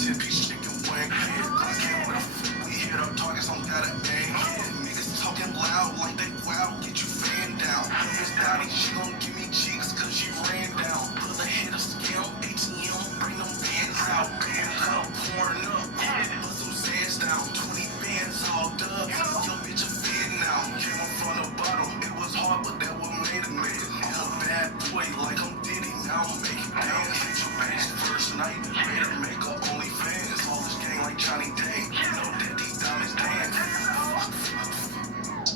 10-piece chicken wing. Clicking with a flip, we hit our targets on that aim. Niggas talking loud like they wow, get you fanned down. Miss Dottie, she gon' give me cheeks cause she ran down. Put a hit of scam, ATM, bring them bands out. Cup pouring up, put some sands down. 20 bands all dub, yo bitch a fan now. Came up from the bottom, it was hard but that what made a nigga. I'm a bad boy like I'm Diddy, now I'm making bands. Hit your bitch first night, made her make her OnlyFans. All this gang like Johnny Day, you know that these diamonds dance.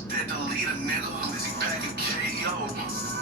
That delete a nigga, Lizzie packing KO.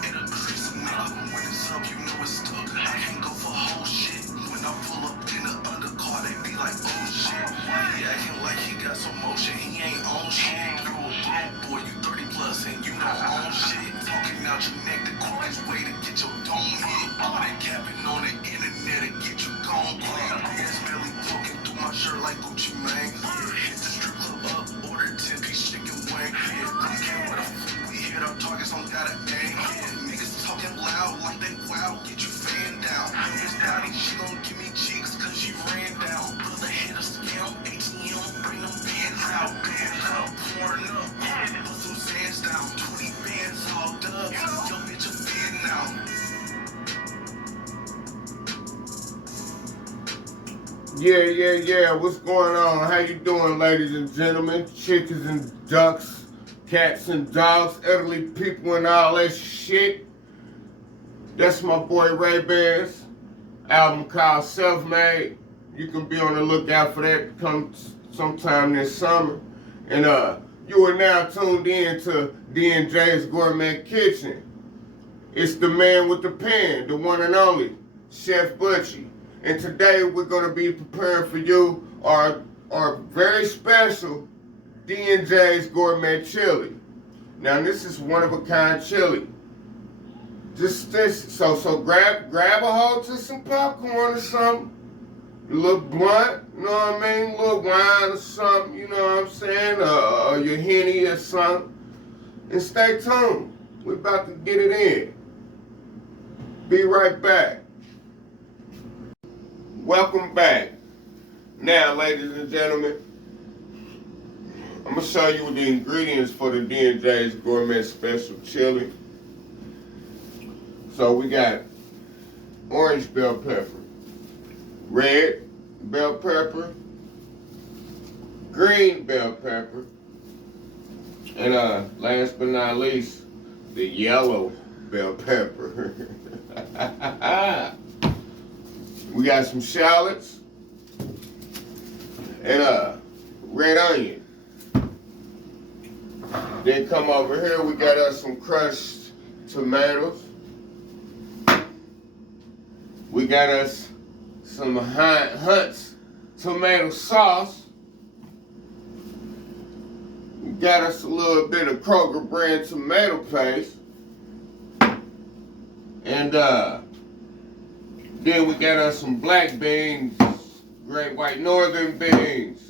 In a crease a nigga, when it's up you know it's stuck. I can't go for whole shit. When I pull up in the undercar they be like oh shit. He acting like he got some motion, he ain't on shit. You a broke boy, you 30 plus and you don't own shit. Talking out your neck, the quickest way to get your dome hit. All that capping on the internet to get you gone quick. Ass belly poking through my shirt like Gucci Mane. Hit the strip club up, order 10-piece chicken wing. Clicking with a flip, we hit our targets on that aim. Niggas talking loud like they wow, get you fanned down. Miss Dottie, she gon' give me cheeks cause she ran down. Put a hit of scam, ATM, bring them bands out. Cup pouring up, put some sands down. 20 bands all dub, yo bitch a fan now. Yeah. What's going on? How you doing, ladies and gentlemen? Chickens and ducks, cats and dogs, elderly people and all that shit. That's my boy Ray Bears. Album called Self-Made. You can be on the lookout for that come sometime this summer. And you are now tuned in to D&J's Gourmet Kitchen. It's the man with the pen, the one and only, Chef Butchie. And today we're going to be preparing for you our very special D&J's Gourmet Chili. Now this is one of a kind chili. So grab a hold to some popcorn or something. A little blunt, you know what I mean? A little wine or something, you know what I'm saying? Or your Henny or something. And stay tuned. We're about to get it in. Be right back. Welcome back. Now, ladies and gentlemen, I'm going to show you the ingredients for the D&J's Gourmet Special Chili. So we got orange bell pepper, red bell pepper, green bell pepper, and last but not least, the yellow bell pepper. We got some shallots and red onion. Then come over here, we got us some crushed tomatoes. We got us some Hunt's tomato sauce. We got us a little bit of Kroger brand tomato paste. And then we got us some black beans, great white northern beans,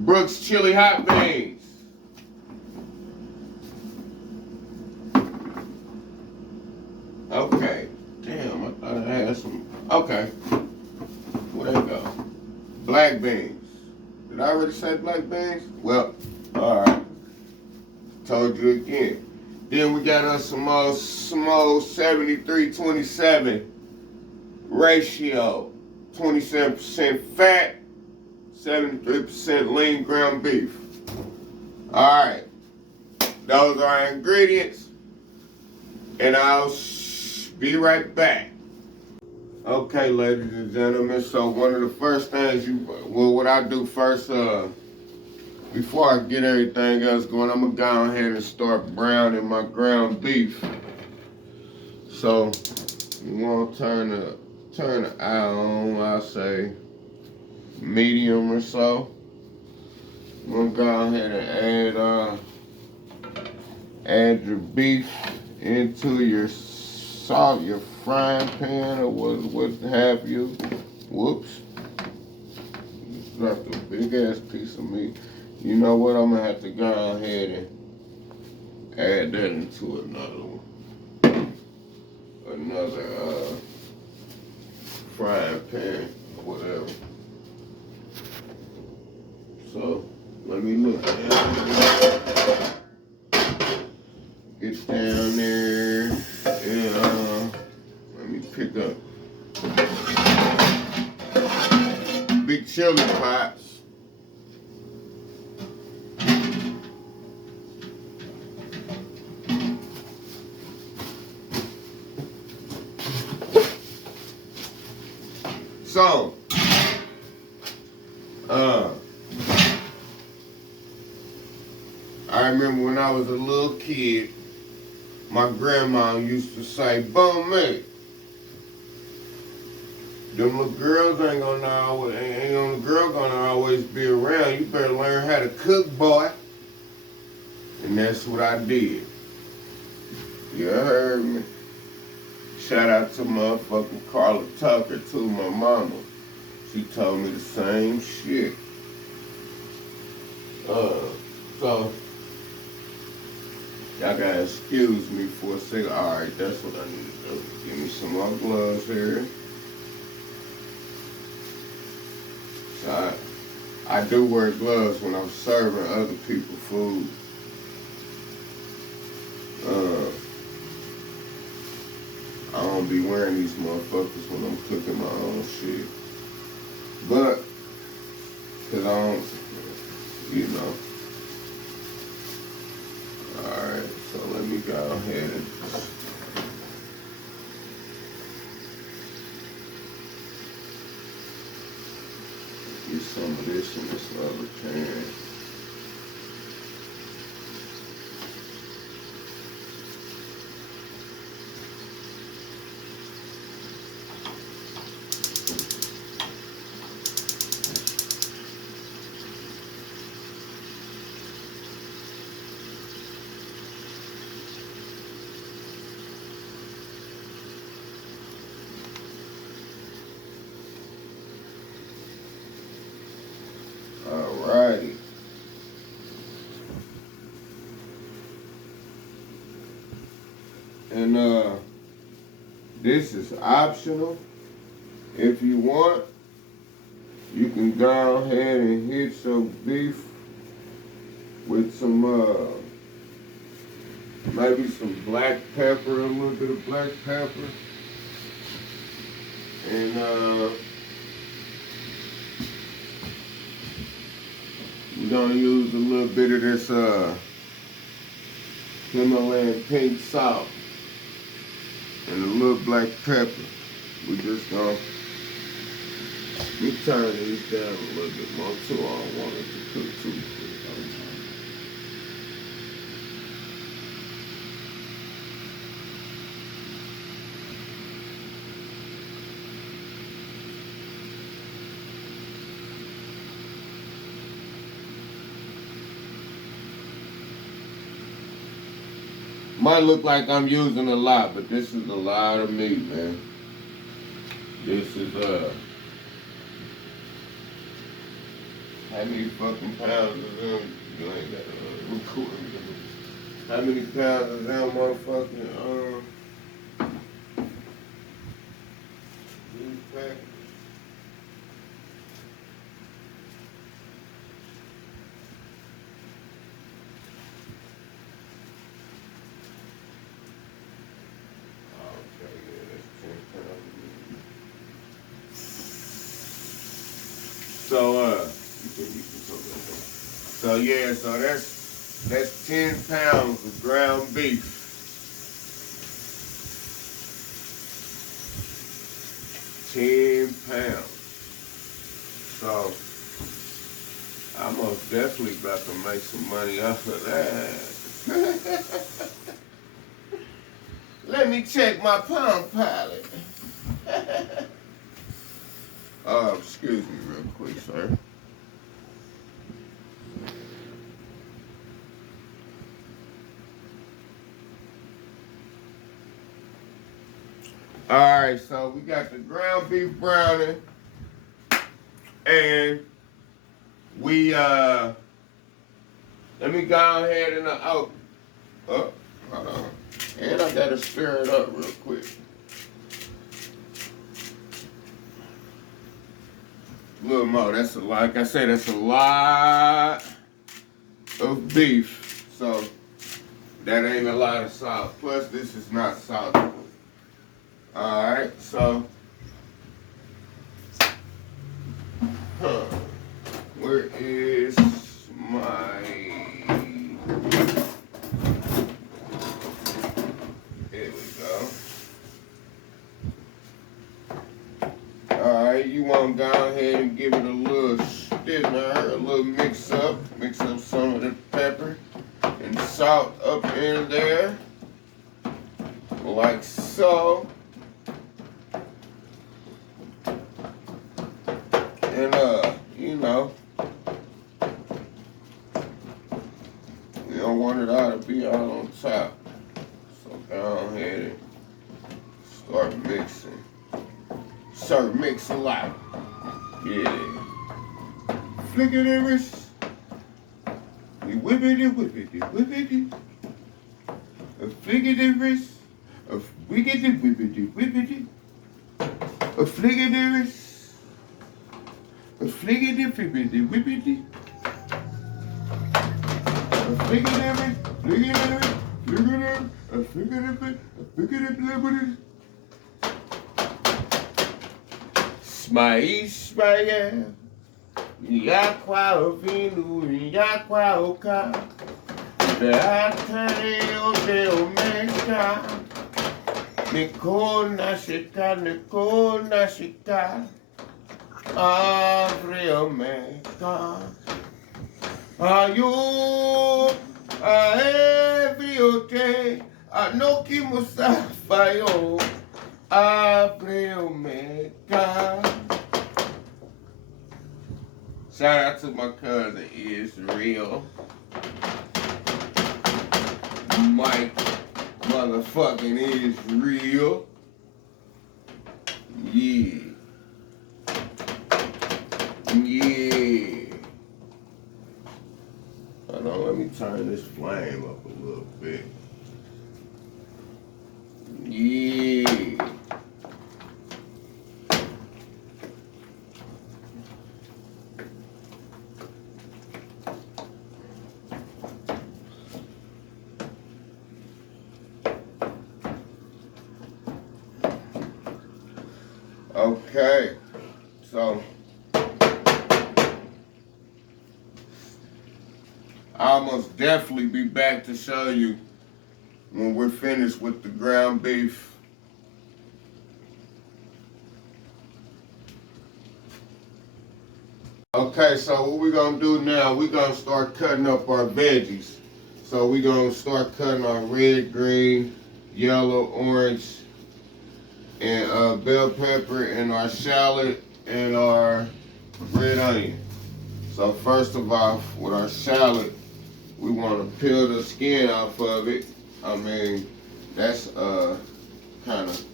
Brooks chili hot beans. Okay, damn, I thought I had some, okay, where they go? Black beans. Did I already say black beans? Well, all right, told you again. Then we got us some old 73-27 ratio, 27% fat, 73% lean ground beef. All right, those are our ingredients, and I'll be right back. Okay, ladies and gentlemen, so one of the first things what I do first, before I get everything else going, I'm gonna go ahead and start browning my ground beef. So you want to turn the eye on, I'll say medium or so. I'm gonna go ahead and add your beef into your salt, your frying pan, or what have you. Whoops. Dropped a big ass piece of meat. You know what? I'm gonna have to go ahead and add that into another frying pan or whatever. So let me look. Get down there and let me pick up big chili pots. So, I remember when I was a little kid, my grandma used to say, "Gourmet, them little girls ain't gonna always be around. You better learn how to cook, boy." And that's what I did. You heard me? Shout out to motherfucking Carla Tucker, too, my mama. She told me the same shit. So, y'all gotta excuse me for a second. Alright, that's what I need to do. Give me some more gloves here. So I do wear gloves when I'm serving other people food. I don't be wearing these motherfuckers when I'm cooking my own shit. But, cause I don't, you know. Alright, so let me go ahead and get some of this in this other pan. Alrighty. And this is optional. If you want, you can go ahead and hit some beef with some maybe some black pepper, a little bit of black pepper. And we're gonna use a little bit of this Himalayan pink salt and a little black pepper. We just gonna turn these down a little bit more too. I don't want it to cook too quick. Might look like I'm using a lot, but this is a lot of meat, man. This is how many fucking pounds is them? You ain't got to record. How many pounds is them motherfucking these packages? So yeah, so that's 10 pounds of ground beef. 10 pounds. So I'm most definitely about to make some money off of that. Let me check my pound pilot. Excuse me real quick, sir. Alright, so we got the ground beef browning, and we let me go ahead and hold on. And I gotta stir it up real quick. A little more. That's like I said, that's a lot of beef. So that ain't a lot of salt. Plus, this is not salty. Alright, so where is my... There we go. Alright, you want to go ahead and give it a little stiffener, a little mix up some of the pepper and salt up in there, like so. And you know, you don't want it all to be all on top. So go ahead and start mixing. Start mixing a lot. Yeah. Flick it in wrist. We whippity, whippity, whippity. A flickity wrist. A wiggity, whippity, whippity. A flickity wrist. A flickity, whippity, whippity. A flickity wrist. Flickity wrist. Flickity, a flickity wrist. A flickity wrist. Ismael, Yakwa Ovinu, Yakwa Oka, Beatareo de Omega, Nikona Shika, Avre Omega, Ayo, Aeviote, Anoki Musafayo, Avre Omega. Shout out to my cousin Israel. Mike motherfucking Israel. Yeah. Yeah. Hold on, let me turn this flame up a little bit. Yeah. Okay, so I'll most definitely be back to show you when we're finished with the ground beef. Okay, so what we're gonna do now, we're gonna start cutting up our veggies. So we're gonna start cutting our red, green, yellow, orange, and bell pepper, and our shallot, and our red onion. So first of all, with our shallot, we want to peel the skin off of it. I mean, that's kind of,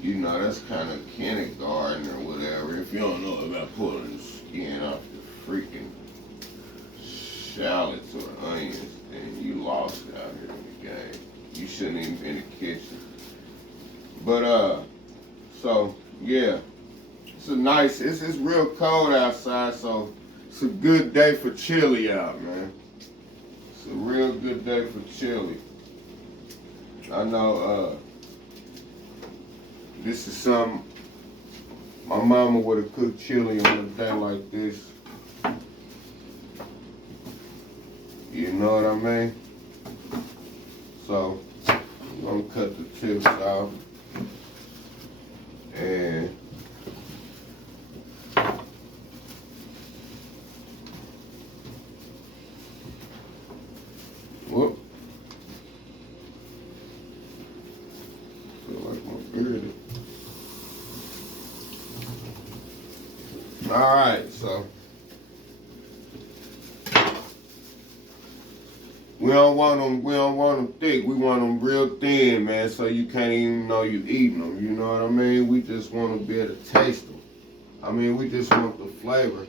you know, that's kind of kindergarten or whatever. If you don't know about pulling the skin off the freaking shallots or onions, then you lost out here in the game. You shouldn't even be in the kitchen. But so yeah, it's it's real cold outside, so it's a good day for chili out, man. It's a real good day for chili. I know this is something my mama would have cooked chili on a day like this. You know what I mean? So I'm gonna cut the tips off. And whoop. Feel like my beard. Alright, so we don't want them thick. We want them real thin, man, so you can't even know you eating them. You know what I mean? We just want to be able to taste them. I mean, we just want the flavor.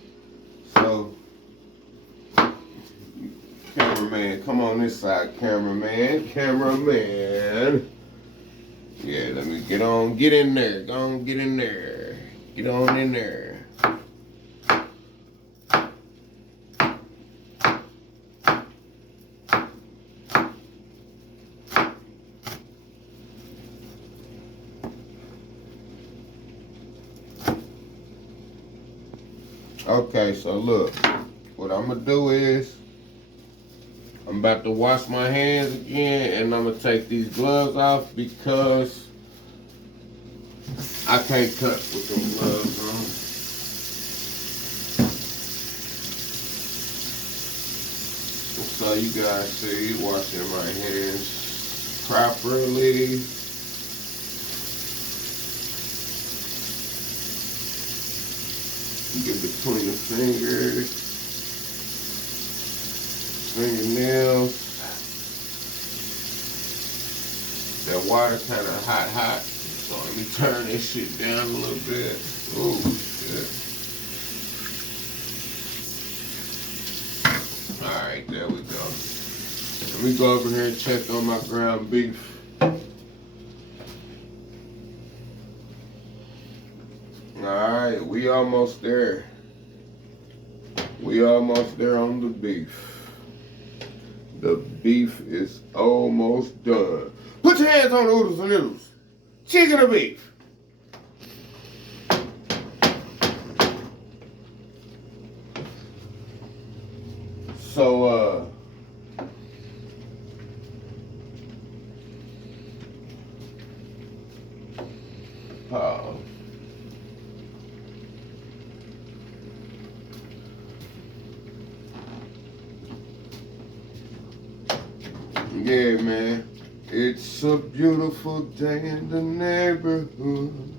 So, cameraman, come on this side, cameraman. Yeah, let me get in there. Go on, get in there. Get on in there. Okay, so look, what I'm gonna do is I'm about to wash my hands again, and I'm gonna take these gloves off because I can't cut with them gloves on. So you guys see, washing my hands properly. Get between the fingers, fingernails. That water kind of hot. So let me turn this shit down a little bit. Ooh, shit. Alright, there we go. Let me go over here and check on my ground beef. Alright, we almost there. We almost there on the beef. The beef is almost done. Put your hands on the oodles and noodles. Chicken or beef? So, yeah, man. It's a beautiful day in the neighborhood.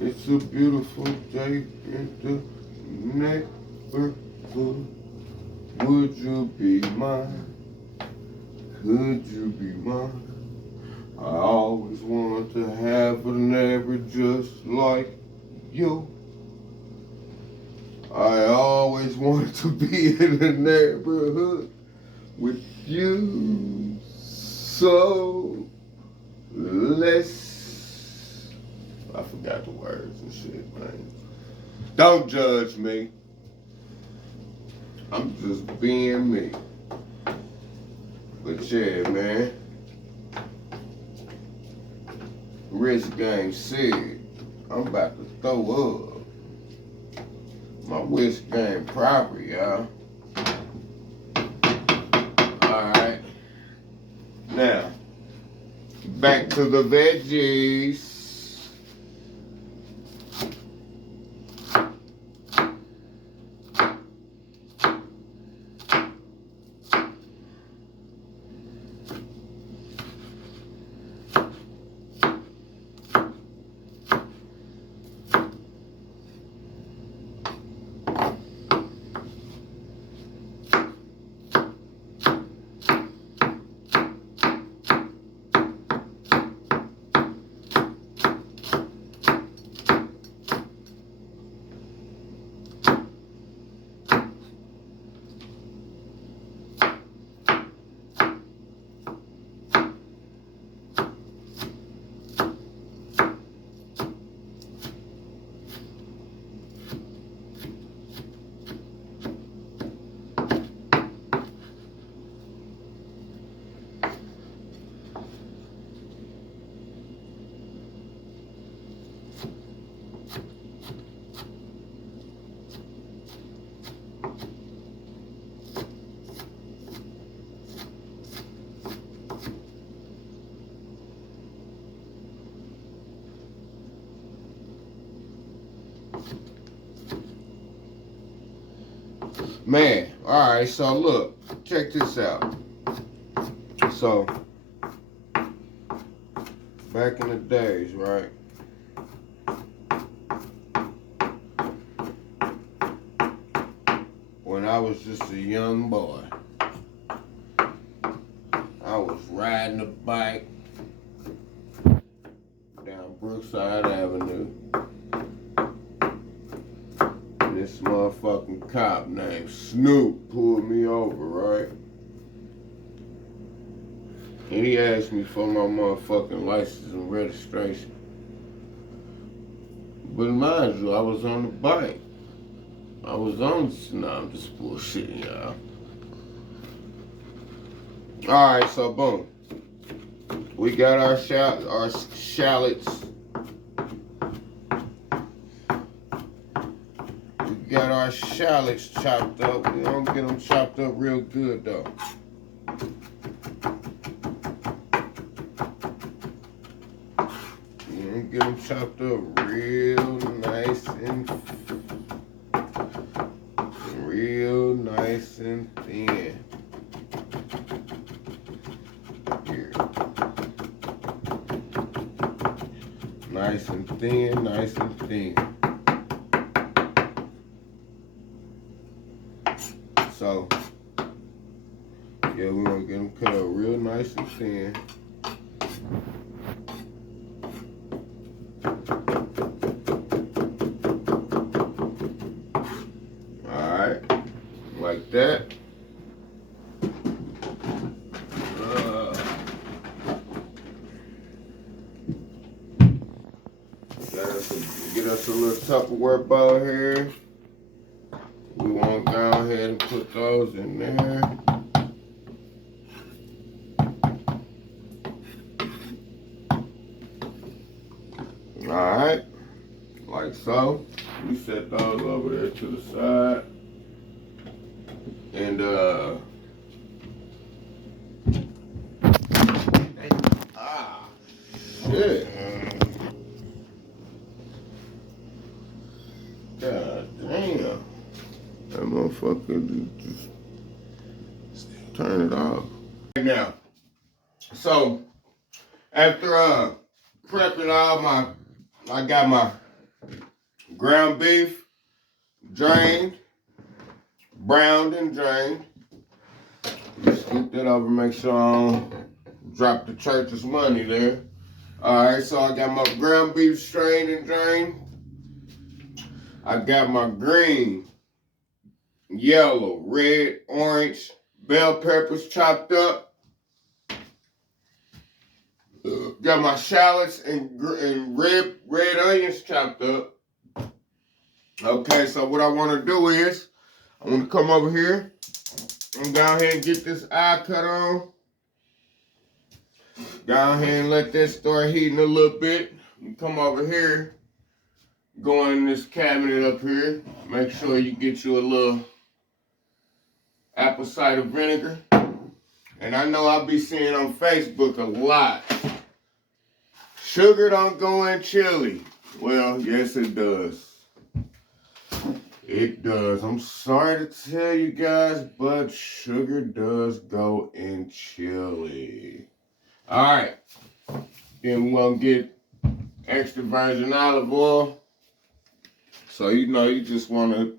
It's a beautiful day in the neighborhood. Would you be mine? Could you be mine? I always wanted to have a neighbor just like you. I always wanted to be in the neighborhood with you. So let's, I forgot the words and shit, man. Don't judge me. I'm just being me. But yeah, man. Rich Gang said, I'm about to throw up. My Rich Gang proper, y'all. Alright. Now, back to the veggies. Man, alright, so look, check this out. So, back in the days, right? When I was just a young boy, I was riding a bike down Brookside Avenue. This motherfucking cop named Snoop pulled me over, right? And he asked me for my motherfucking license and registration. But mind you, I was on the bike. I was on, I'm just bullshitting, y'all. Alright, so boom. We got our shallots. We got our shallots chopped up. We don't get them chopped up real good though. Get them chopped up real nice and thin. Here. Nice and thin. So, yeah, we're gonna get them cut up real nice and thin. Like that. Get us a little Tupperware bowl here. We want to go ahead and put those in there. Alright, like so. We set those over there to the side. And shit. God damn. That motherfucker just turn it off. Right now. So after prepping all I got my ground beef drained, browned and drained. Just scoop that over, make sure I don't drop the church's money there. Alright, so I got my ground beef strained and drained. I got my green, yellow, red, orange bell peppers chopped up. Got my shallots and red onions chopped up. Okay, so what I want to do is, I want to come over here and go ahead and get this eye cut on. Go ahead and let that start heating a little bit. You come over here, go in this cabinet up here. Make sure you get you a little apple cider vinegar. And I know I'll be seeing on Facebook a lot. Sugar don't go in chili. Well, yes it does. It does. I'm sorry to tell you guys, but sugar does go in chili. Alright. Then we're going to get extra virgin olive oil. So, you know, you just want to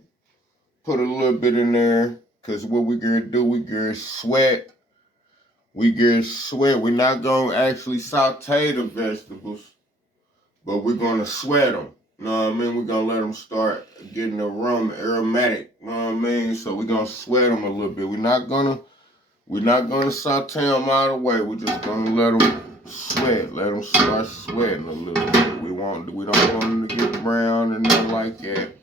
put a little bit in there. Because what we're going to do, we're going to sweat. We're not going to actually saute the vegetables. But we're going to sweat them. You know what I mean? We're going to let them start getting aromatic. You know what I mean? So we're going to sweat them a little bit. We're not going to saute them all the way. We're just going to let them sweat. Let them start sweating a little bit. We don't want them to get brown and nothing like that.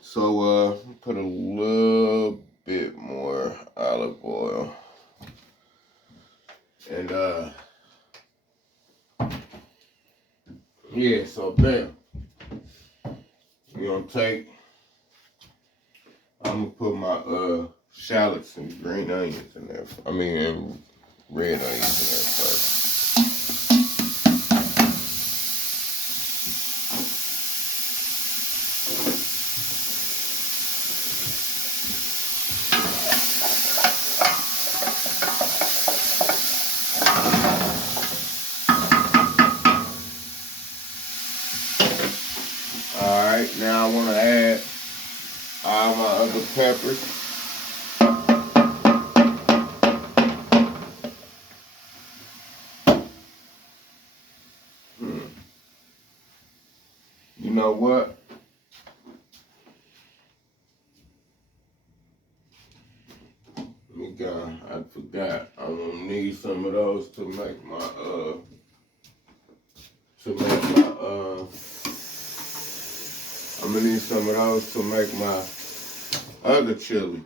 So put a little bit more olive oil. And yeah, so bam. I'm gonna put my shallots and green onions in there. And red onions in there first. Alright, now I want to add all my other peppers. You know what? I forgot. I'm gonna need some of those to make my I'm gonna need some of those to make my other chili.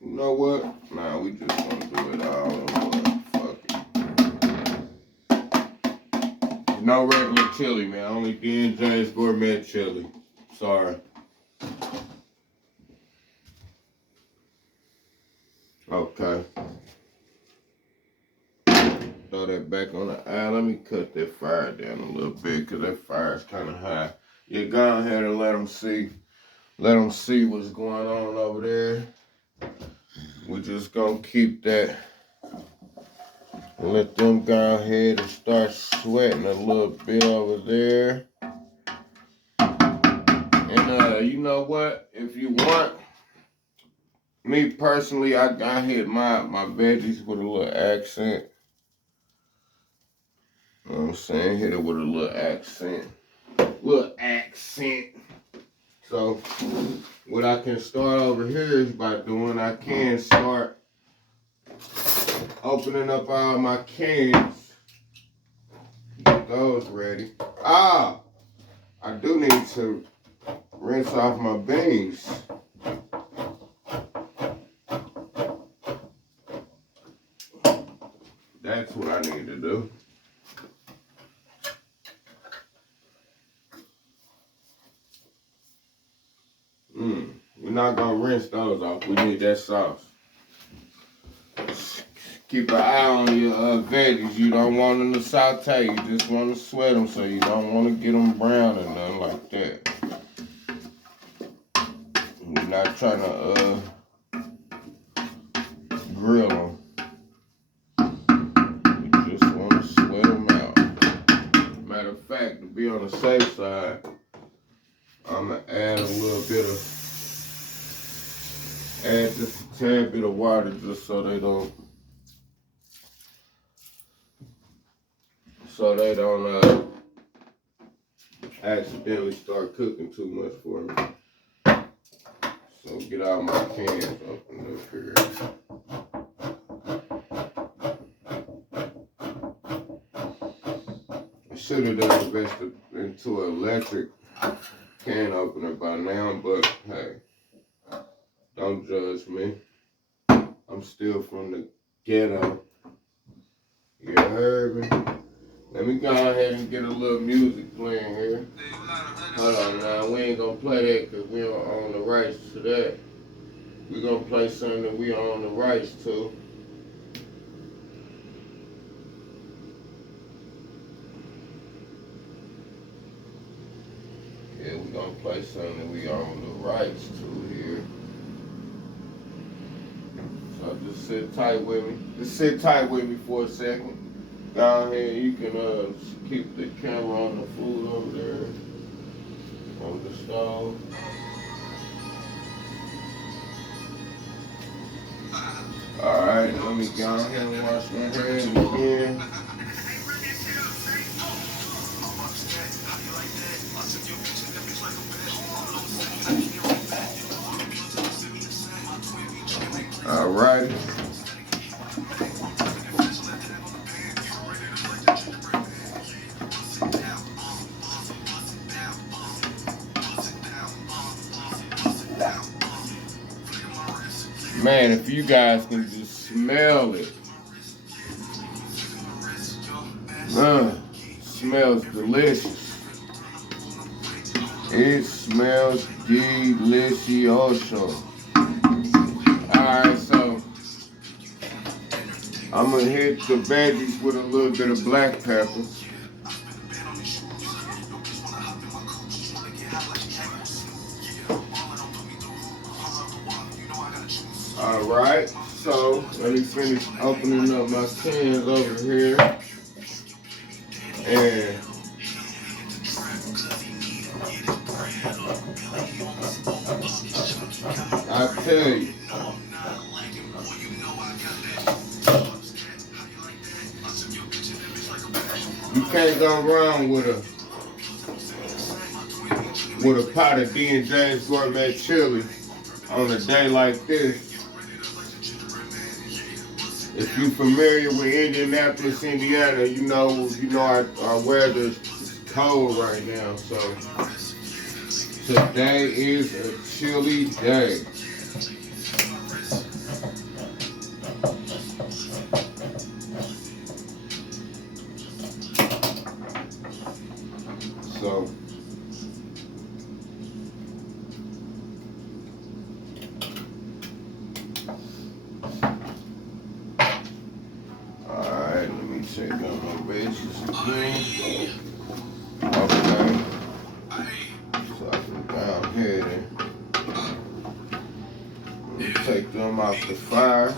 You know what? Nah, we just gonna do it all in one. Fuck it. You No regular chili, man. Only D&J's Gourmet chili. Sorry. Okay. Throw that back on the eye. Let me cut that fire down a little bit because that fire is kind of high. Yeah, go ahead and let them see. Let them see what's going on over there. We're just going to keep that. Let them go ahead and start sweating a little bit over there. And you know what? If you want, me personally, I hit my veggies with a little accent. You know what I'm saying? Hit it with a little accent. So, what I can start over here is by doing, I can start opening up all my cans. Get those ready. I do need to rinse off my beans. That's what I need to do. We're not gonna rinse those off. We need that sauce. Keep an eye on your veggies. You don't want them to saute. You just want to sweat them, so you don't want to get them brown and nothing like that. We're not trying to grill them. We just want to sweat them out. Matter of fact, to be on the safe side, I'm gonna add a little bit of, just a tad bit of water, just so they don't accidentally start cooking too much for me. So get all my cans open up here. I should have done invested into an electric can opener by now, but hey, don't judge me. I'm still from the ghetto. You heard me? Let me go ahead and get a little music playing here. Hold on now, we ain't gonna play that because we don't own the rights to that. We're gonna play something that we own the rights to. Yeah, we're gonna play something that we own the rights to here. So just sit tight with me. Just sit tight with me for a second. Down here, you can keep the camera on the food over there on the stove. Alright, let me go ahead and wash my hands again. Alright. Man, if you guys can just smell it. Smells delicious. It smells delicioso. Alright, so I'm gonna hit the veggies with a little bit of black pepper. Alright, so let me finish opening up my cans over here. And I tell you, you can't go wrong with a pot of D&J's Gourmet chili on a day like this. If you're familiar with Indianapolis, Indiana, you know our weather is cold right now. So today is a chilly day. Check out my veggies again. Okay. So I can go ahead and take them off the fire.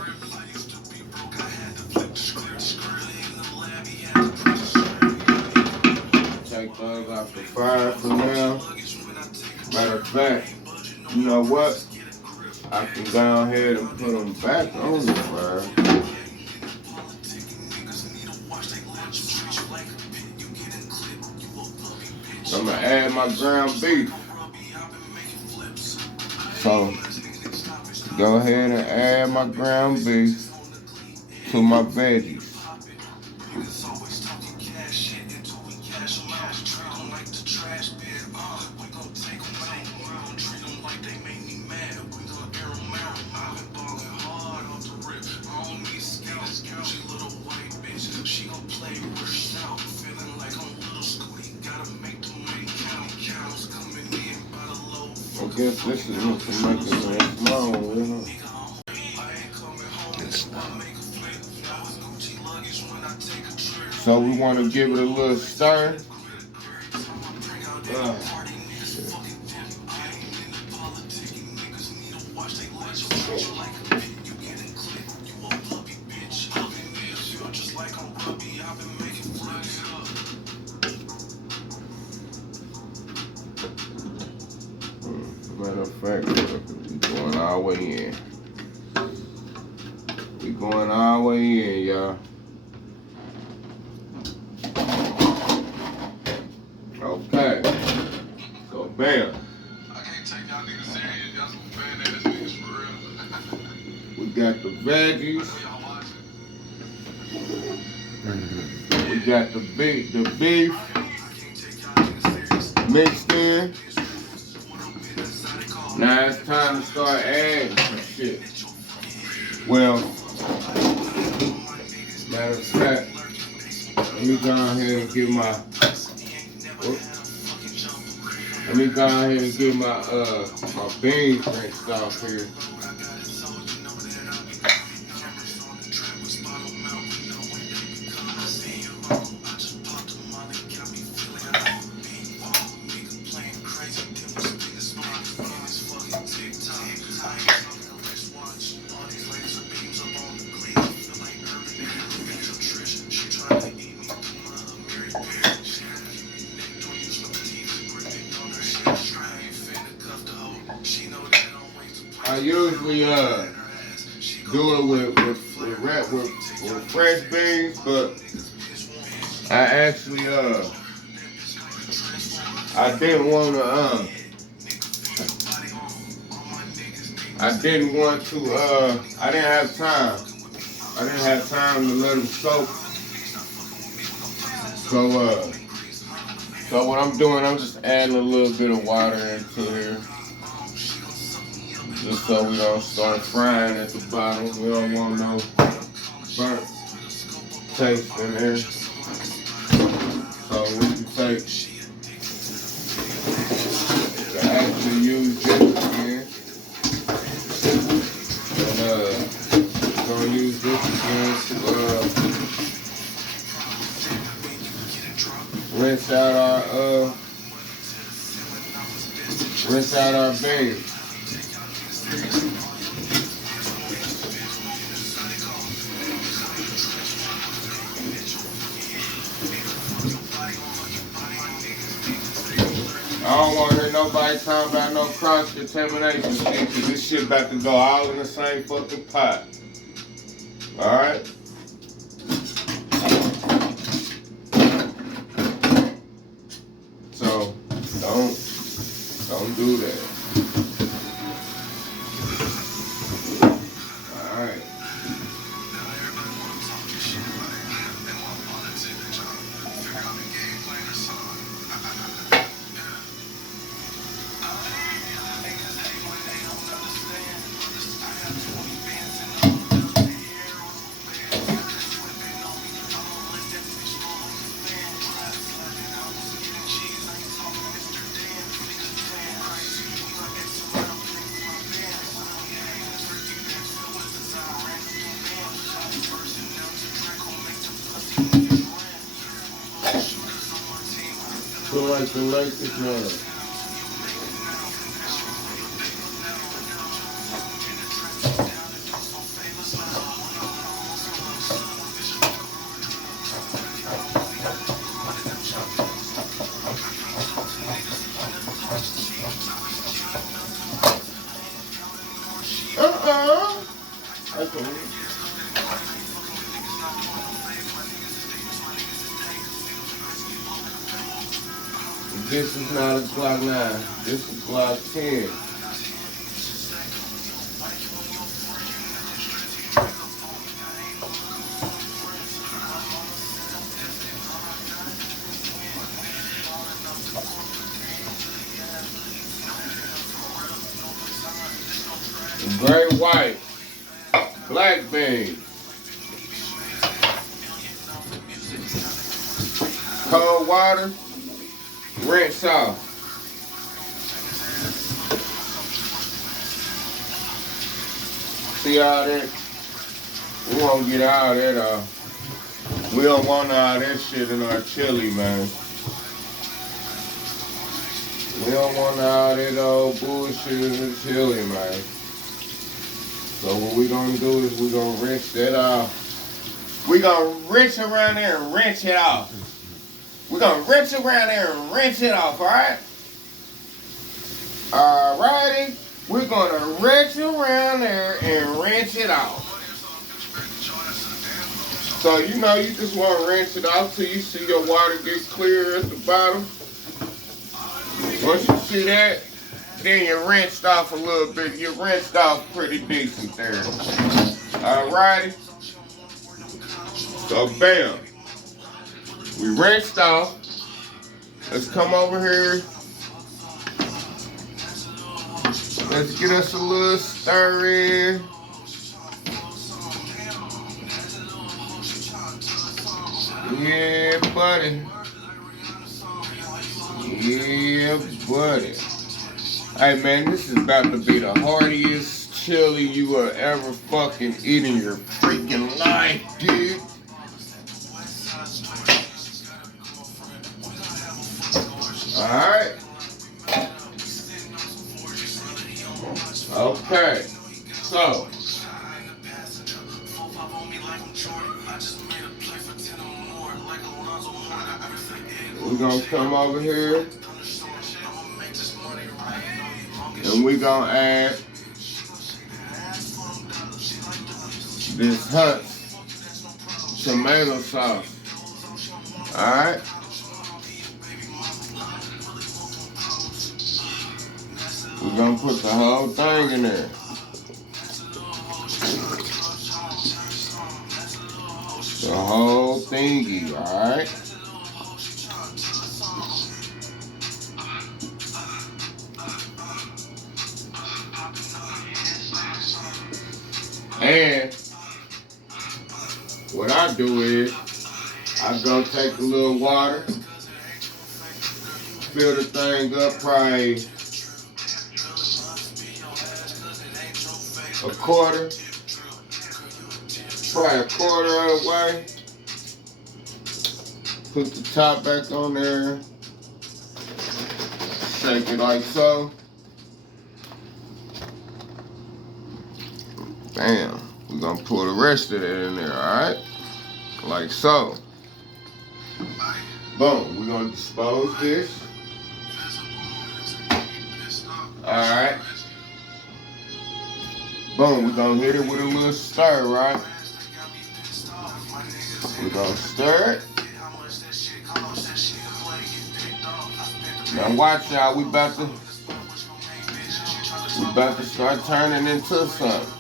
Take those off the fire for now. Matter of fact, you know what? I can go ahead and put them back on the fire. I'm gonna add my ground beef. So, go ahead and add my ground beef to my veggies. I guess this is what to make it a small one, you know. So we want to give it a little stir. Matter of fact, we going all the way in. We going all the way in, y'all. Okay. So, bam. I can't take y'all niggas serious. Y'all some fan ass niggas for real. We got the veggies. We got the beef mixed in. Now it's time to start adding some shit. Well, matter of fact, let me go ahead and get my my beans rinsed off here. I usually do it with fresh beans, but I actually I didn't want to I didn't have time. I didn't have time to let them soak. So what I'm doing, I'm just adding a little bit of water into here. Just so we don't start frying at the bottom. We don't want no burnt taste in there. So we can take to actually use this again. And gonna use this again to rinse out our beans. I don't want to hear nobody talking about no cross-contamination shit, because this shit about to go all in the same fucking pot. Alright? So, don't do that. Alright. looking like the Lakers now. Okay. This is not a Glock 9. This is Glock 10. Gray white, black bean, cold water, rinse off. See all that? We won't get all that off. We don't want all that shit in our chili, man. We don't want all that old bullshit in the chili, man. So what we gonna do is we gonna rinse that off. We gonna rinse around there and rinse it off. We gonna rinse around there and rinse it off, alright? Alrighty. We're gonna rinse around there and rinse it off. So you know you just wanna rinse it off till you see your water get clear at the bottom. Once you see that, then you rinsed off a little bit. You rinsed off pretty decent there. Alrighty. So bam. We rinsed off. Let's come over here. Let's get us a little stir in. Yeah, buddy. Yeah, buddy. Hey, man, this is about to be the heartiest chili you will ever fucking eat in your freaking life, dude. Alright. Okay. So. We're gonna come over here. And we're gonna add this Hunt's tomato sauce. Alright. We're gonna put the whole thing in there. The whole thingy, alright? And what I do is I go take a little water, fill the thing up probably a quarter of the way. Put the top back on there, shake it like so. Bam. We're gonna pull the rest of it in there, alright? Like so. Boom. We're gonna dispose this. Alright. Boom. We're gonna hit it with a little stir, right? We're gonna stir it. Now watch y'all, we about to start turning into something.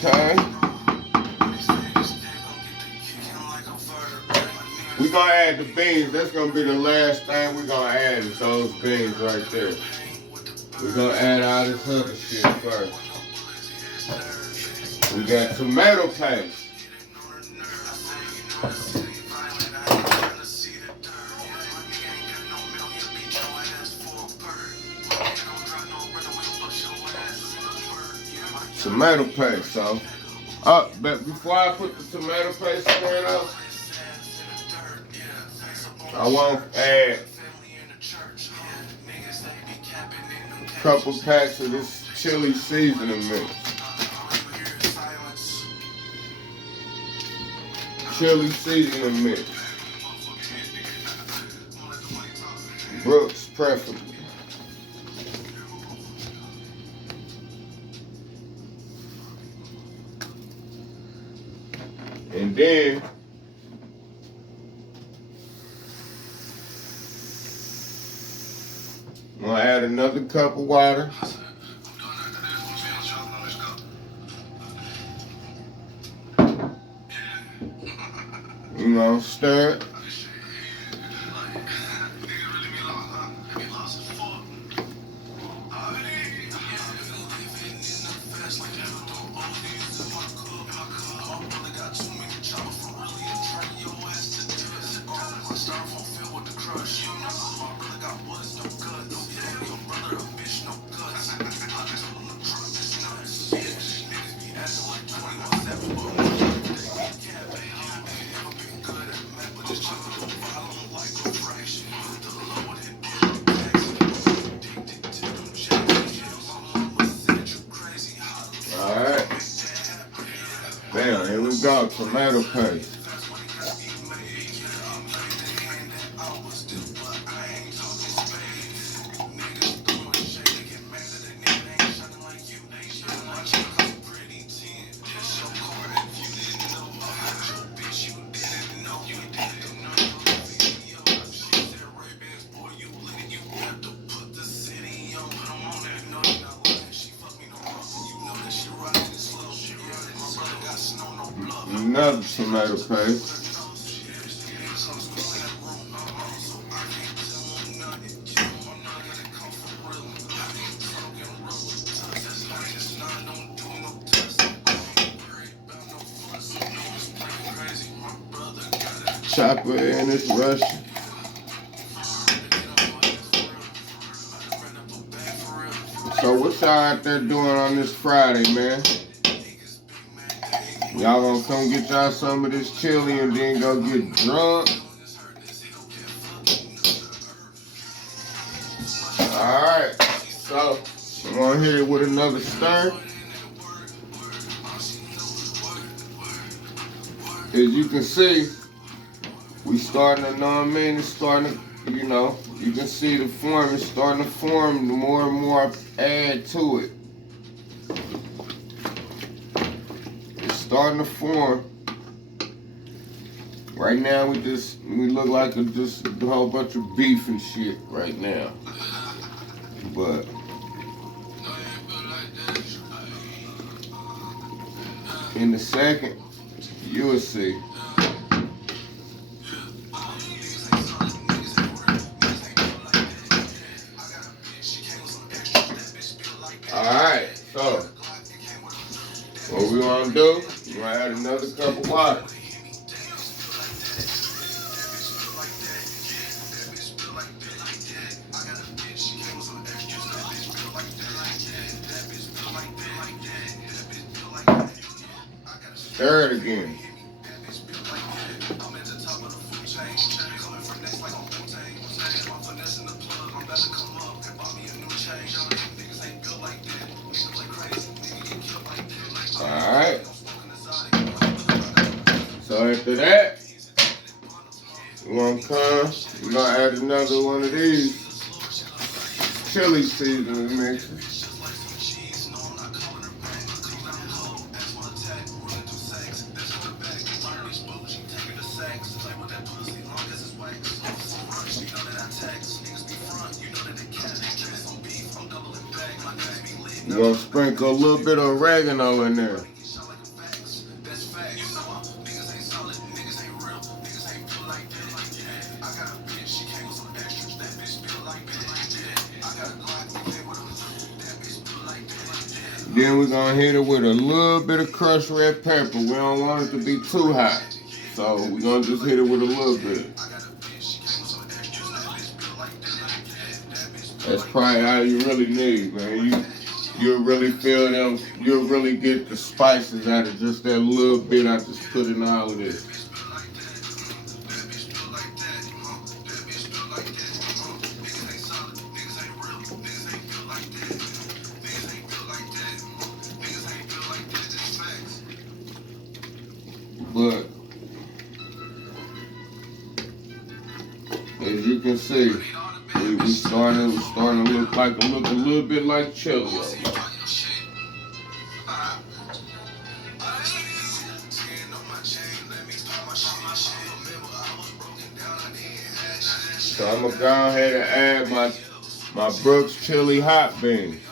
Okay. We're gonna add the beans. That's gonna be the last thing we're gonna add is those beans right there. We're gonna add all this other shit first. We got tomato paste. tomato paste. So, but before I put the tomato paste in there, though, I want to add a couple packs of this chili seasoning mix. Chili seasoning mix. Brooks preferably. And then I'm gonna add another cup of water. You know, stir it. Bam, here we go, tomato paste. Another tomato paste. Chopper in it's Russian. So what y'all out there doing on this Friday, man? Y'all gonna come get y'all some of this chili and then go get drunk? Alright, so I'm gonna hit it with another stir. As you can see, we starting to, know what I mean, it's starting to, you know, you can see the form is starting to form the more and more I add to it. Starting to form. Right now we look like just a whole bunch of beef and shit right now. But in a second, you'll see. Alright, so what we want to do, we're going to add another cup of water. Stir it again. Alright. So after that, we're going to add another one of these chili seasoning mixes. We're going to sprinkle a little bit of oregano in there. Then we're going to hit it with a little bit of crushed red pepper. We don't want it to be too hot. So we're going to just hit it with a little bit. That's probably all you really need, man. you'll really feel them. You'll really get the spices out of just that little bit I just put in all of this. But as you can see, we starting to look a little bit like Chilli. So I'm gonna go ahead and add my Brooks chili hot beans.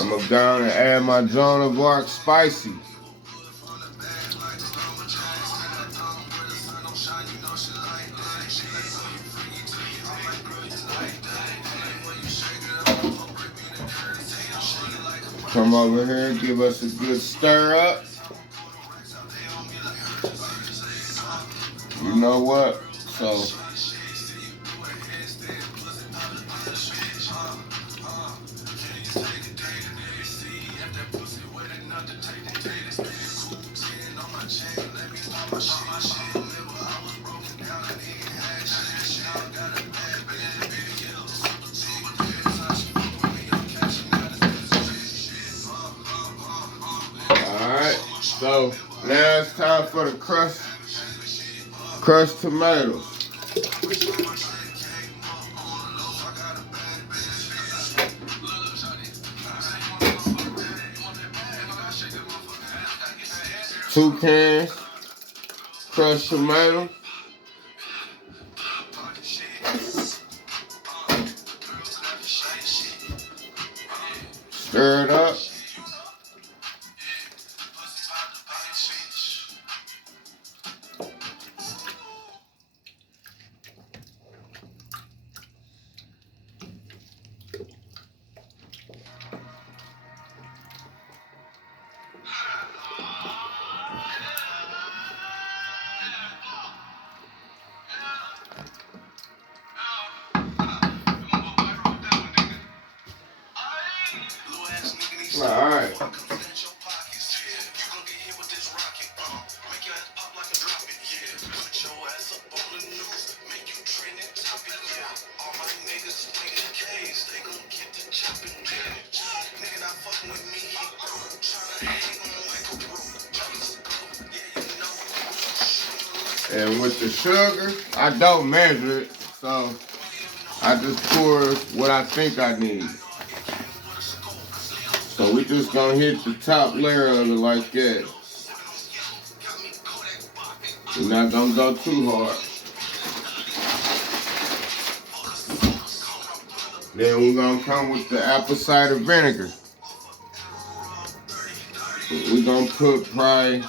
I'm gonna go and add my Joan of Arc spicy. Come over here and give us a good stir up. You know what? So So now it's time for the crushed tomatoes. Two cans crushed tomatoes. Stir it up. All right. And with the sugar, I don't measure it, so I just pour what I think I need. So we just gonna hit the top layer of it like that. We're not gonna go too hard. Then we're gonna come with the apple cider vinegar. We're gonna put probably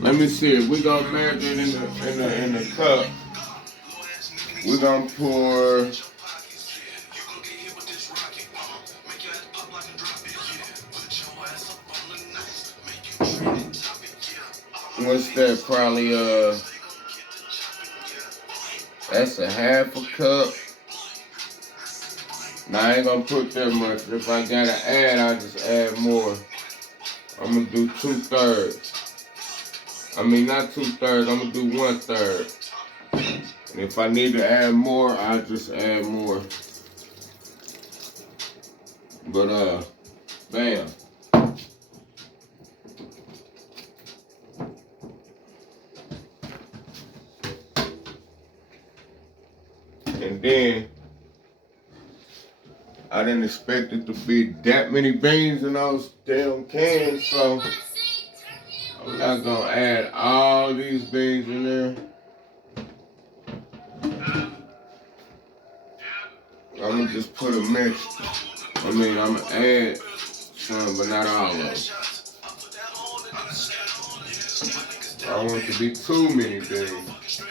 let me see if we gonna measure it in the cup. We're gonna pour what's that? Probably that's a half a cup. Now I ain't gonna put that much. If I gotta add, I'll just add more. I'm gonna do 2/3. I mean not 2/3, I'm gonna do 1/3. And if I need to add more, I'll just add more. But bam. And then I didn't expect it to be that many beans in those damn cans, so I'm not gonna add all these beans in there. I'm gonna just put a mix. I mean, I'm gonna add some, but not all of them. I don't want it to be too many beans.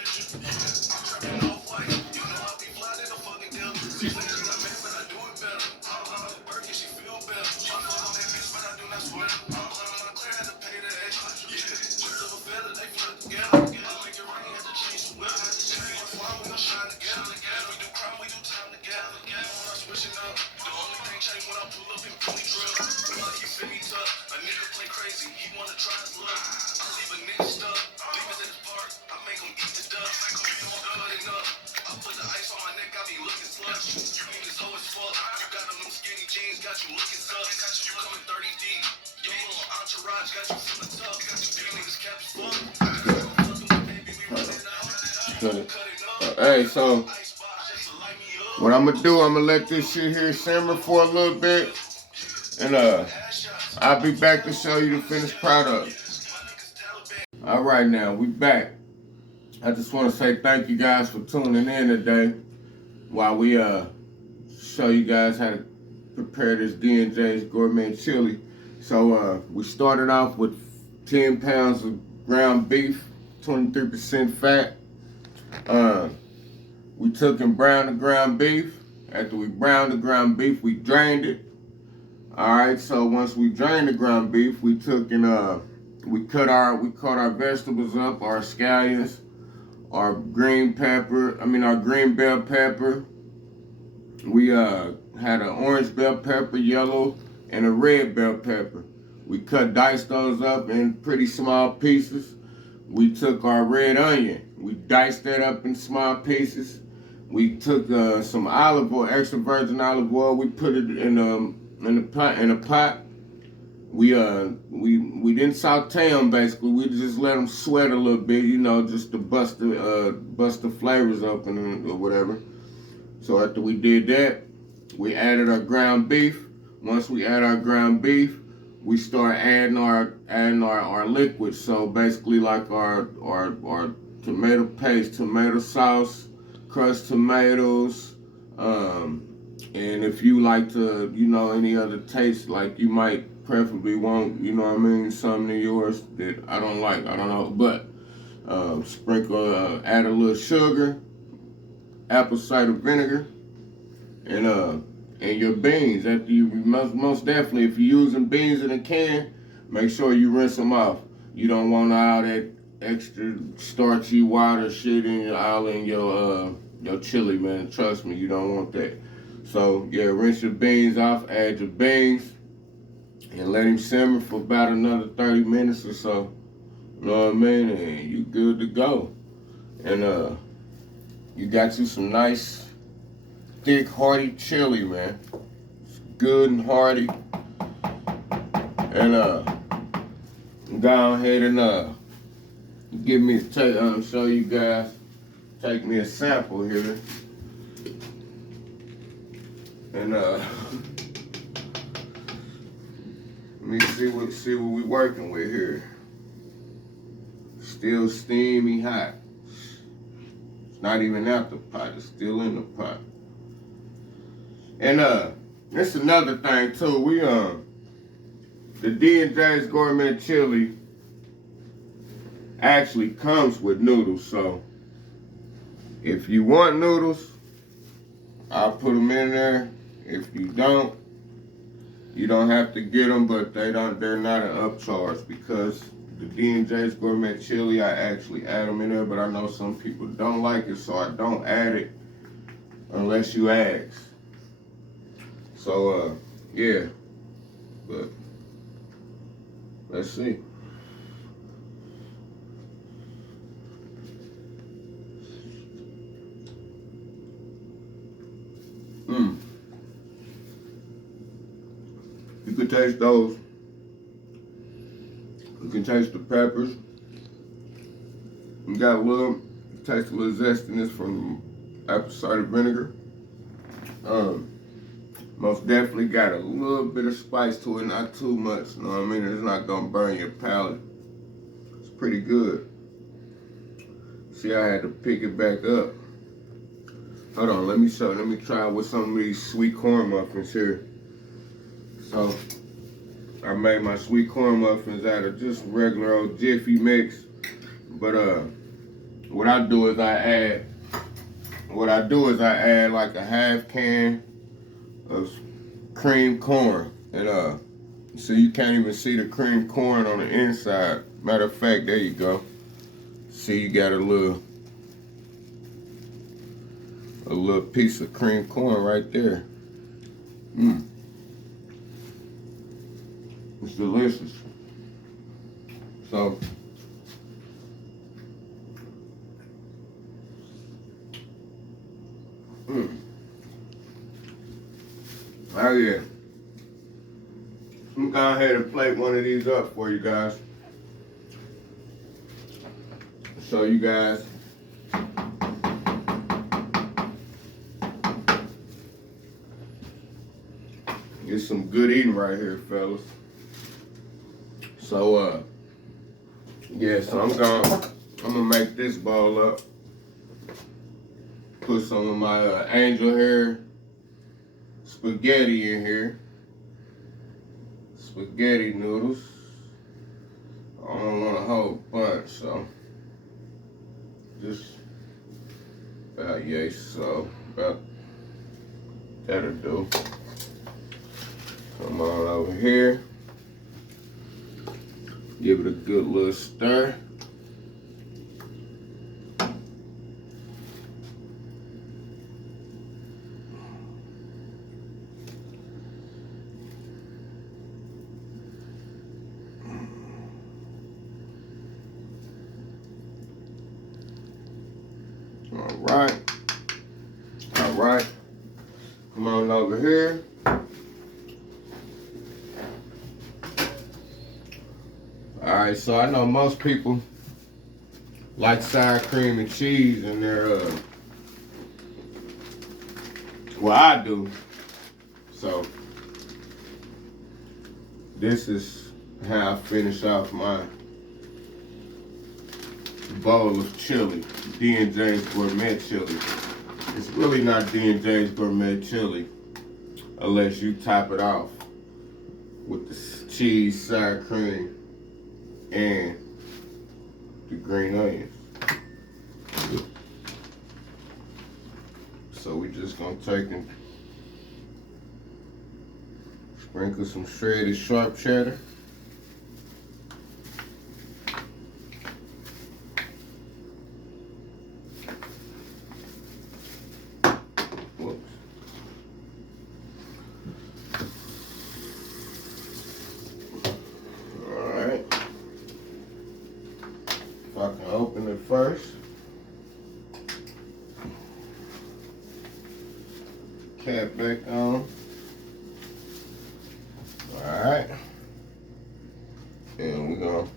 Hey, so what I'm gonna do, I'm gonna let this shit here simmer for a little bit, and I'll be back to show you the finished product. All right, now we back. I just want to say thank you guys for tuning in today while we show you guys how to prepare this D&J's Gourmet Chili. So we started off with 10 pounds of ground beef, 23% fat. We took and browned the ground beef. After we browned the ground beef, we drained it. Alright, so once we drained the ground beef, we took and we cut our vegetables up, our scallions, our green bell pepper. We had an orange bell pepper, yellow, and a red bell pepper. We diced those up in pretty small pieces. We took our red onion. We diced that up in small pieces. We took some olive oil, extra virgin olive oil. We put it in a pot. We didn't saute them basically. We just let them sweat a little bit, you know, just to bust the flavors open or whatever. So after we did that, we added our ground beef. Once we add our ground beef, we start adding our liquids. So basically like our tomato paste, tomato sauce, crushed tomatoes, and if you like to, you know, any other taste, like you might preferably want, you know what I mean, something of yours that I don't like, I don't know, but sprinkle, add a little sugar, apple cider vinegar, and your beans. After you most definitely, if you're using beans in a can, make sure you rinse them off. You don't want all that extra starchy water shit all in your chili, man. Trust me, you don't want that. So yeah, rinse your beans off, add your beans, and let them simmer for about another 30 minutes or so. You know what I mean? And you good to go. And you got you some nice, thick, hearty chili, man. It's good and hearty. And go ahead and show you guys, take me a sample here. And let me see what we working with here. Still steamy hot. It's not even out the pot, it's still in the pot. And that's another thing too. We the D&J's Gourmet Chili actually comes with noodles. So if you want noodles, I'll put them in there. If you don't, you don't have to get them, but they're not an upcharge because the D&J's Gourmet Chili, I actually add them in there, but I know some people don't like it, so I don't add it unless you ask. So, yeah, but let's see. You can taste those. You can taste the peppers. You got taste a little zestiness from apple cider vinegar. Most definitely got a little bit of spice to it, not too much, you know what I mean? It's not gonna burn your palate. It's pretty good. See, I had to pick it back up. Hold on, let me try with some of these sweet corn muffins here. So, I made my sweet corn muffins out of just regular old Jiffy mix. But what I do is I add like a half can of cream corn, and so you can't even see the cream corn on the inside. Matter of fact, there you go. See, you got a little piece of cream corn right there. It's delicious. So oh yeah. I'm gonna go ahead and plate one of these up for you guys. So you guys get some good eating right here, fellas. So yeah, so I'm gonna make this bowl up. Put some of my angel hair spaghetti in here. Spaghetti noodles. I don't want a whole bunch, so just about so about that'll do. Come on over here. Give it a good little stir. All right. Come on over here. All right, so I know most people like sour cream and cheese in their, well, I do. So this is how I finish off my bowl of chili, D&J's Gourmet chili. It's really not D&J's Gourmet chili unless you top it off with the cheese, sour cream, and the green onions. So we just gonna take and sprinkle some shredded sharp cheddar. If I can open it first. Cap back on. Alright. And we're gonna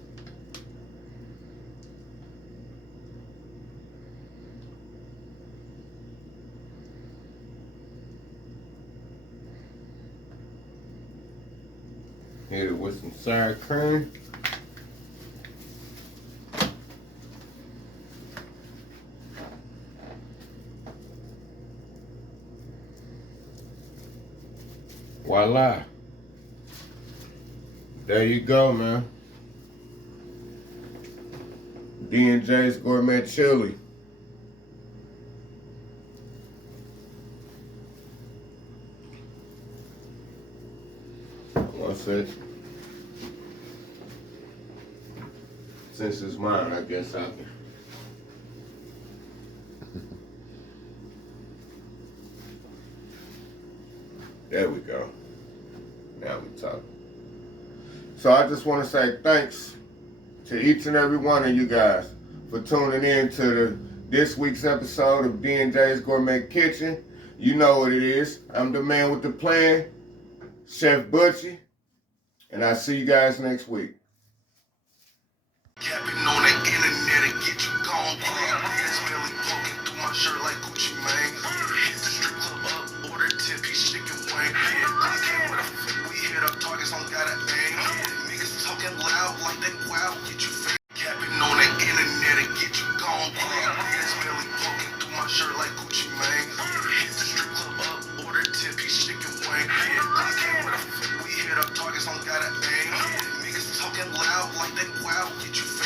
hit it with some sour cream. Voila. There you go, man. D&J's Gourmet Chili. One sec. Since it's mine, I guess I can. There we go. Now we talk. So I just want to say thanks to each and every one of you guys for tuning in to this week's episode of D&J's Gourmet Kitchen. You know what it is. I'm the man with the plan, Chef Butchie, and I'll see you guys next week. Capping on the internet and get you gone. It's barely poking through my shirt like Gucci Mane. Hit the strip club up, order 10-piece chicken wing. I came with a we hit up targets on got an aim. Niggas talking loud like they wow, get you fake. Capping on the internet and get you gone. It's barely poking through my shirt like Gucci Mane. Hit the strip club up, order 10-piece chicken wing. I came with a we hit up targets on got an aim. Niggas talking loud like they wow, get you fake.